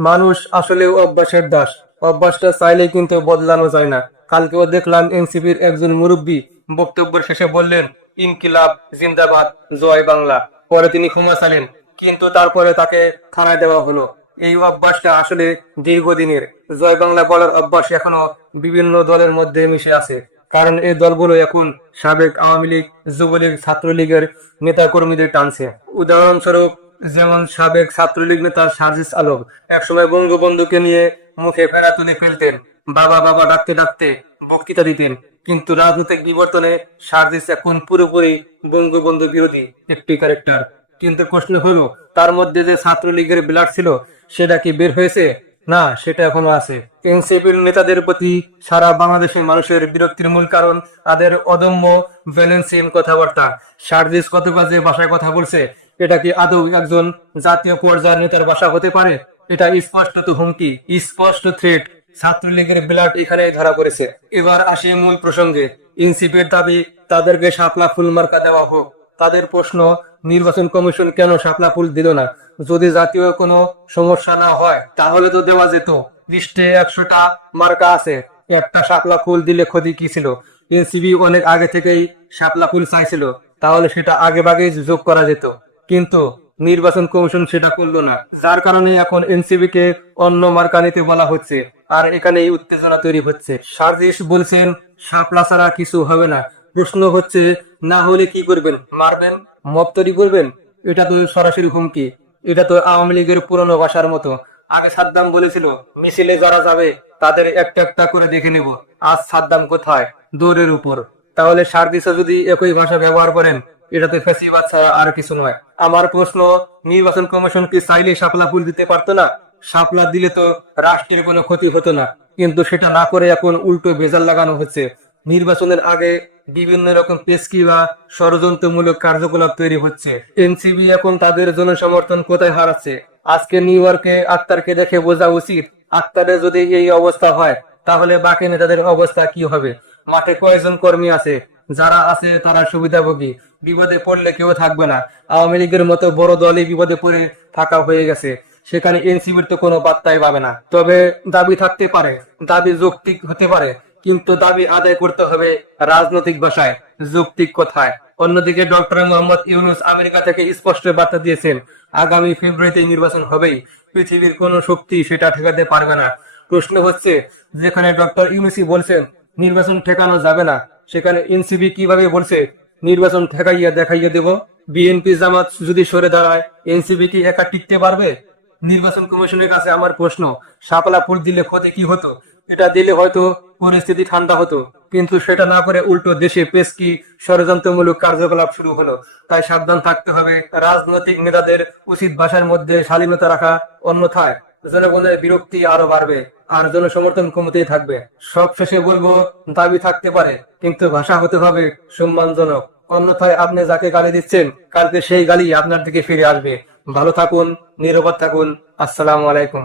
মানুষ আসলে অভ্যাসের দাস। অভ্যাসটা চাইলে কিন্তু বদলানো যায় না। কালকেও দেখলাম এনসিপির একজন মুরব্বী বক্তব্যের শেষে বললেন, ইনকিলাব, জিন্দাবাদ, জয় বাংলা। পরে তিনি ক্ষমা চাইলেন কিন্তু তারপরে তাকে থানায় দেওয়া হলো। এই অভ্যাসটা আসলে দীর্ঘদিনের। জয় বাংলা বলার অভ্যাস এখনও বিভিন্ন দলের মধ্যে মিশে আছে। কারণ এই দলগুলো এখন সাবেক আওয়ামী লীগ, যুবলীগ, ছাত্রলীগের নেতা কর্মীদের টানছে। উদাহরণস্বরূপ যেমন সাবেক ছাত্রলীগ নেতা সার্জিস আলম একসময় বঙ্গবন্ধুকে নিয়ে মুখে ফেরা তুলে ফেলতেন। বাবা বাবা ডাকতে ডাকতে বক্তৃতা দিতেন। কিন্তু রাজনৈতিক বিবর্তনে সার্জিস এখন পুরোপুরি বঙ্গবন্ধু বিরোধী একটি ক্যারেক্টার কিন্তু প্রশ্ন হলো, তার মধ্যে যে ছাত্রলীগের ব্লাড ছিল, সেটা কি বের হয়েছে? না, সেটা এখনও আছে। এনসিপির নেতাদের প্রতি সারা বাংলাদেশের মানুষের বিরক্তির মূল কারণ, তাদের অদম্য ব্যালেন্সিং কথাবার্তা। সার্জিস কত বাজে ভাষায় কথা বলছে এটা কি আদৌ একজন জাতীয় পর্যায়ের নেতার বাসা হতে পারে? এটা স্পষ্ট তো হুমকি, স্পষ্ট থ্রেট ছাত্রলীগের ব্লাড এখানে ধরা পড়েছে। এবার আসি মূল প্রসঙ্গে। এনসিপির দাবি, তাদেরকে শাপলা ফুল মার্কা দেওয়া হোক। তাদের প্রশ্ন, নির্বাচন কমিশন কেন শাপলা ফুল দিল না? যদি জাতীয় কোনো সমস্যা না হয়, তাহলে তো দেওয়া যেত। লিস্টে একশোটা মার্কা আছে। একটা শাপলা ফুল দিলে ক্ষতি কি ছিল? এনসিবি অনেক আগে থেকেই শাপলা ফুল চাইছিল। তাহলে সেটা আগে ভাগেই যোগ করা যেত। কিন্তু নির্বাচন কমিশন সেটা করল না। যার কারণে এখন এনসিবি কে অন্য মার্কা নিতে বলা হচ্ছে। আর এখানেই উত্তেজনা তৈরি হচ্ছে। সার্জিস বলছেন, শাপলা ছাড়া কিছু হবে না। প্রশ্ন হচ্ছে, না হলে কি করবেন? মারবেন? মব তৈরি করবেন? এটা তো সরাসরি হুমকি। এটা তো আওয়ামী লীগের পুরনো ভাষার মতো। আগে সাদ্দাম বলেছিল, মিছিলে যারা যাবে, তাদের একটা একটা করে দেখে নেব। আজ সাদ্দাম কোথায়? দৌড়ের উপর। তাহলে সার্ভিসও যদি একই ভাষা ব্যবহার করেন এটা তো ফেসিবাদ ছাড়া আর কিছু নয়। আমার প্রশ্ন, নির্বাচন কমিশন কি চাইলে শাপলা ফুল দিতে পারতো না? শাপলা দিলে তো রাষ্ট্রের কোনো ক্ষতি হতো না। কিন্তু সেটা না করে এখন উল্টো ভেজাল লাগানো হচ্ছে। নির্বাচনের আগে বিভিন্ন রকম পেস্কি বা ষড়যন্ত্রমূলক কার্যকলাপ তৈরি হচ্ছে। এনসিবি এখন তাদের জনসমর্থন কোথায় হারাচ্ছে? আজকে নিউ ইয়র্কে আক্তারকে দেখে বোঝা উচিত, আক্তারের যদি এই অবস্থা হয়, তাহলে বাকি নেতাদের অবস্থা কি হবে? মাঠে কয়েকজন কর্মী আছে? যারা আছে তারা সুবিধাভোগী। বিপদে পড়লে কেউ থাকবে না। আওয়ামী লীগের মতো বড় দলই বিপদে পড়ে থাকা হয়ে গেছে। সেখানে এনসিবির তো কোনো পাত্তাই পাবে না। তবে দাবি থাকতে পারে, দাবি যৌক্তিক হতে পারে, কিন্তু দাবি আদায় করতে হবে রাজনৈতিক ভাষায়, যৌক্তিক কথায়। অন্যদিকে ডক্টর মোহাম্মদ ইউনুস আমেরিকা থেকে স্পষ্ট বার্তা দিয়েছেন, আগামী ফেব্রুয়ারিতে নির্বাচন হবেই, পৃথিবীর কোন শক্তি সেটা ঠেকাতে পারবে না। প্রশ্ন হচ্ছে, যেখানে ডক্টর ইউনুসি বলছেন, নির্বাচন ঠেকানো যাবে না, সেখানে এনসিবি কীভাবে বলছে নির্বাচন ঠেকাইয়া দেখাইয়া দেব। বিএনপি জামাত যদি সরে দাঁড়ায় এনসিবি কি একা টিকতে পারবে? নির্বাচন কমিশনের কাছে আমার প্রশ্ন, শাপলা ফুল দিলে ক্ষতি কি হতো? এটা দিলে হয়তো পরিস্থিতি ঠান্ডা হতো। কিন্তু সেটা না করে উল্টো দেশে পেস্কি ষড়যন্ত্রমূলক কার্যকলাপ শুরু হলো। তাই সাবধান থাকতে হবে। রাজনৈতিক নেতাদের উচিত ভাষার মধ্যে শালীনতা রাখা অন্যথায় জনগণের বিরক্তি আরও বাড়বে। আর জনসমর্থন কমতেই থাকবে। সব শেষে বলব, দাবি থাকতে পারে, কিন্তু ভাষা হতে হবে সম্মানজনক। অন্যথায় আপনি যাকে গালি দিচ্ছেন, কালকে সেই গালি আপনার দিকে ফিরে আসবে। ভালো থাকুন, নিরাপদ থাকুন। আসসালামু আলাইকুম।